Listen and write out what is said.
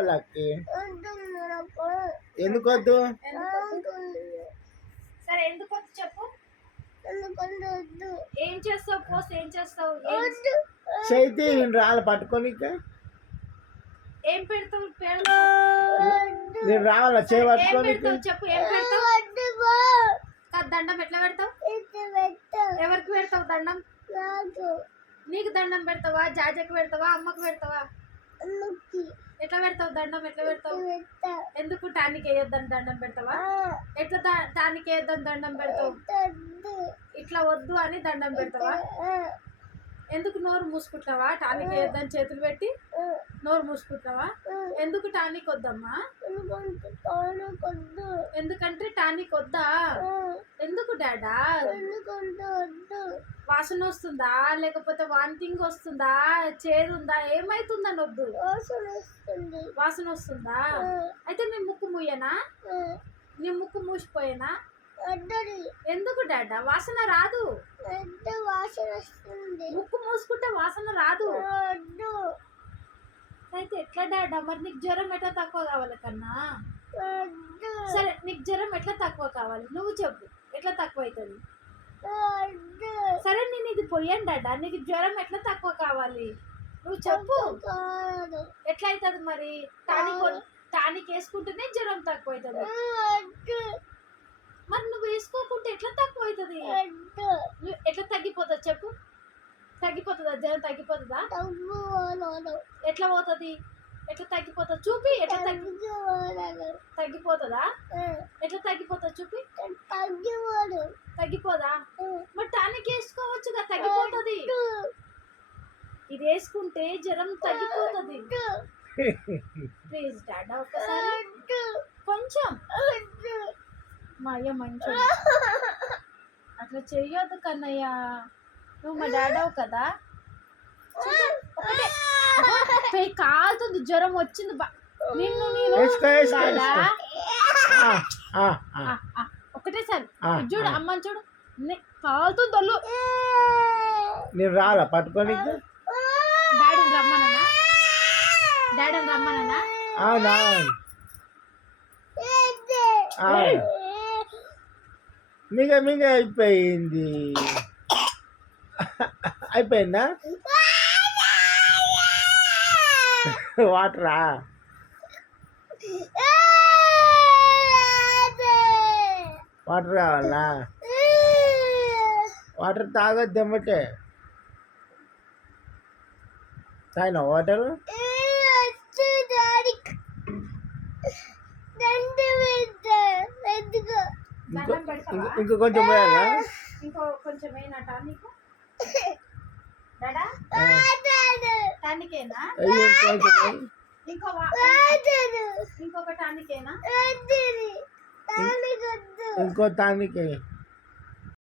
Lucky ఎందుకు వద్దు? సరే ఎందుకు వద్దు చెప్పు. ఏం చేస్తావు? పోస్ట్ ఏం చేస్తావు? చేతి రాళ్ళ పట్టుకొని ఏం పెడతావు? నేను రావాలా చేయి పట్టుకొని చెప్పు ఏం పెడతావు? దండం ఎట్లా పెడతావు? ఎవరికి పెడతావు దండం? నీకు దండం పెడతావా? జాజకి పెడతావా? అమ్మకు పెడతావా? ఎట్లా పెడతావు దండం? ఎట్లా పెడతావు? ఎందుకు టానిక్ వేయొద్దని దండం పెడతావా? ఎట్లా టానిక్ వేయొద్దని దండం పెడతావు? ఇట్లా వద్దు అని దండం పెడతావా? ఎందుకు నోరు మూసుకుంటావా? టానిక్ వేయొద్దని చేతులు పెట్టి నోరు మూసుకుంటావా? ఎందుకు టానిక్ వద్దమ్మా? ఎందుకంటే టానిక్ వద్దా? ఎందుకు డాడా? వాసన వస్తుందా? లేకపోతే వాంతింగ్ వస్తుందా? చేదు ఉందా? ఏమైతుందని వద్దు. వాసన వస్తుందా? అయితే నీ ముక్కు మూయనా? నీ ముక్కు మూసిపోయేనా? ఎందుకు డాడా? వాసన రాదు. ముక్కు మూసుకుంటే వాసన రాదు. అయితే ఎట్లా డాడా? మరి నీకు జ్వరం ఎట్లా తక్కువ కావాలి కన్నా? సరే నీకు జ్వరం ఎట్లా తక్కువ కావాలి నువ్వు చెప్పు. ఎట్లా తక్కువ అవుతుంది? సరే నేను ఇది పోయాను డాడా. నీకు జ్వరం ఎట్లా తక్కువ కావాలి నువ్వు చెప్పు. ఎట్లా అవుతుంది మరి? టానిక్ వేసుకుంటేనే జ్వరం తక్కువ అవుతుంది. మరి నువ్వు వేసుకోకుంటే ఎట్లా తక్కువ అవుతుంది? ఎట్లా తగ్గిపోతుంది చెప్పు. తగ్గిపోతుందా? జ్వరం తగ్గిపోతుందా? ఎట్లా పోతుంది? ఎట్లా తగ్గిపోతుంది చూపి. ఎట్లా తగ్గిపోతుందా? ఎట్లా తగ్గిపోతుంది చూపి. తగ్గిపోదా? మరి టానిక్ వేసుకోవచ్చుగా, తగ్గిపోతుంది. ఇది వేసుకుంటే జ్వరం తగ్గిపోతుంది. ప్లీజ్ డాడా ఒకసారి కొంచెం. మా అయ్య మంచి అట్లా చెయ్యొద్దు కన్నయ్య. నువ్వు మా డాడావు కదా. కాలుతుంది, జ్వరం వచ్చింది. నిన్ను డాడా ఒకటేసారి చూడు అమ్మని చూడు. కాలుతుంది ఒళ్ళు. నేను రాలా పట్టుకొని? డాడీని రమ్మనన్నా? డాడీని రమ్మనన్నా? మిగ అయిపోయింది. అయిపోయిందా? వాటరా? వాటర్ కావాలా? వాటర్ తాగొద్దు ఎమ్మటే. తాగినా వాటరు? ఇంకో కొంచెం పోయాలా? ఇంకో కొంచెం అయినా టానిక్ డాడా? టానికేనా? ఇంకొక టానికేనా? ఇంకో టానిక్